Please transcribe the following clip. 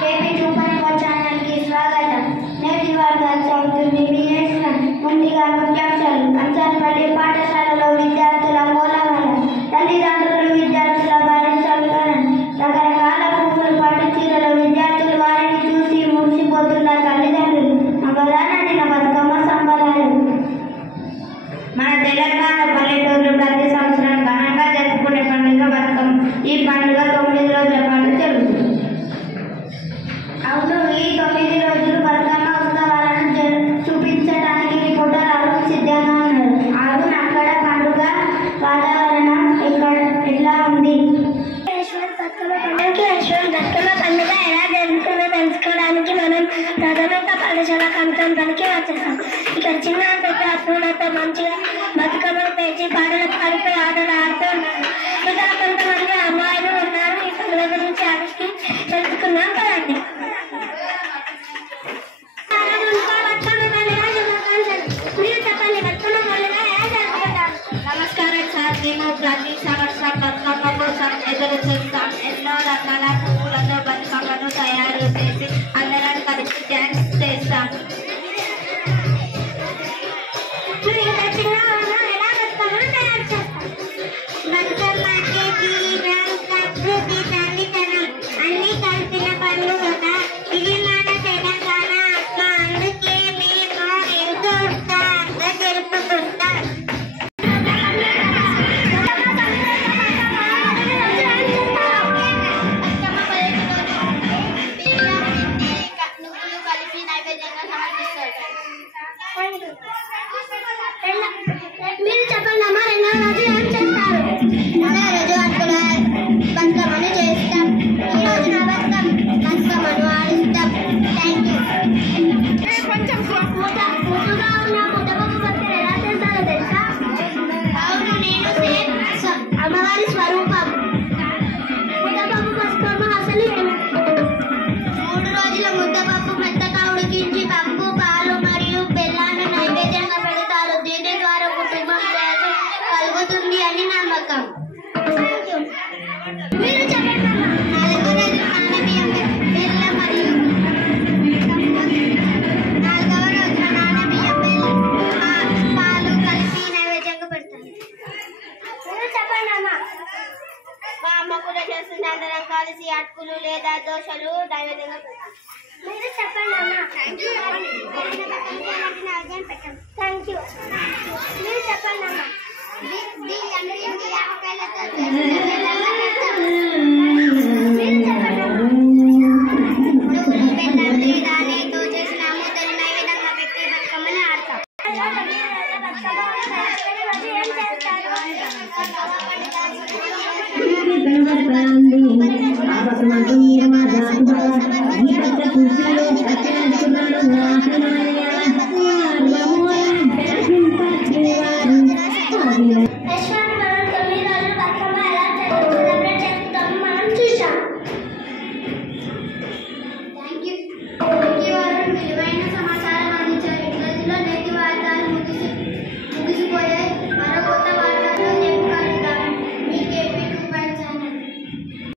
KP 2.0 ఛానల్కి స్వాగతం. నేటి వార్తలు చదువుతుంది విజయశ్రీ. ముందుగా ముఖ్యాంశాలు. అంచన్పల్లి పాఠశాలలో విద్యార్థుల మూలవన తల్లిదండ్రులు విద్యార్థుల భరించాలని రకరకాల పువ్వులు పట్టు చీరలు విద్యార్థులు వారిని చూసి మురిసిపోతున్న తల్లిదండ్రులు నగరాన్ని బతుకమ్మ సంబరాలు. మన తెలంగాణ పల్లెటూరు ప్రతి సంవత్సరం ఘనంగా జరుపుకునే పండుగ బతుకమ్మ. ఈ పండుగ 9 రోజుల పాటు జరుగుతుంది. అవును, ఈ 9 రోజులు బతుకమ్మ ఉత్సవాలను చూపించడానికి రిపోర్టర్లు సిద్ధంగా ఉన్నారు. అవును, అక్కడ పండుగ వాతావరణం ఎట్లా ఉంది? బతుకమ్మ పండుగ ఎలా జరుగుతుందో తెలుసుకోవడానికి మనం ప్రాథమిక పాఠశాల కంటంపల్లికి వచ్చేసాం. ఇక్కడ చిన్న పెద్ద అప్పులతో మంచిగా బతుకమ్మలు పేర్చి పాటలు పాడుతూ ఆటలు ఆడుతూ ఉన్నారు. ఇక్కడ కొంతమంది అమ్మాయిలు ఉన్నారు. ఈ పండుగ గురించి అడిగి తెలుసుకున్నాం కదండి. మీరు చెప్పండి, బతుకమ్మ పండుగ ఎలా జరుపుకుంటారు? నమస్కారం సార్. మేము ప్రతి సంవత్సరం బతుకమ్మ కోసం ఎదురు చూస్తాం. ఎన్నో రకాల పువ్వులతో బతుకమ్మను తయారు చేసి అందరం కలిసి డ్యాన్స్ చేస్తాం. మీరు చెప్పండి అమ్మా, రెండవ రోజు ఏం చేస్తారు? రెండవ రోజు బతుకమ్మని చేస్తాం. ఈ రోజు బతుకమ్మను ఆడిస్తాం. Thank you. కొంచెం ముద్దుగా ఉన్న ముద్దపప్పు పచ్చడి ఎలా చేస్తారో తెలుసా? అవును, నేను అమ్మవారి స్వరూపం. ముద్దపప్పు బతుకమ్మ అసలు 3 రోజుల ముద్దపప్పు మెత్తగా ఉడికించి పప్పు, పాలు మరియు బెల్లాన్ని నైవేద్యంగా పెడతారు. దీని ద్వారా కుటుంబం కలుగుతుంది అని నమ్మకం. మీరు చెప్పండి. 4వ రోజు నానబియ్యం, బెల్లం మరియు 4వ రోజున నానబియ్యం, పాలు కలిపి నైవేద్యంగా పెడతారు. మీరు చెప్పండి అమ్మా. మా అమ్మ కూడా చేస్తుంది. అందరం కలిసి అటుకులు లేదా దోశలు నైవేద్యంగా పెడతారు. మీరు చెప్పండి అమ్మా. Thank you. Thank you. మీరు చెప్పండి అమ్మా. దానితో చేసిన అమ్మతోని నైవేద్యంగా పెట్టి బతుకమ్మని ఆడతాం. ఏం చేస్తారు?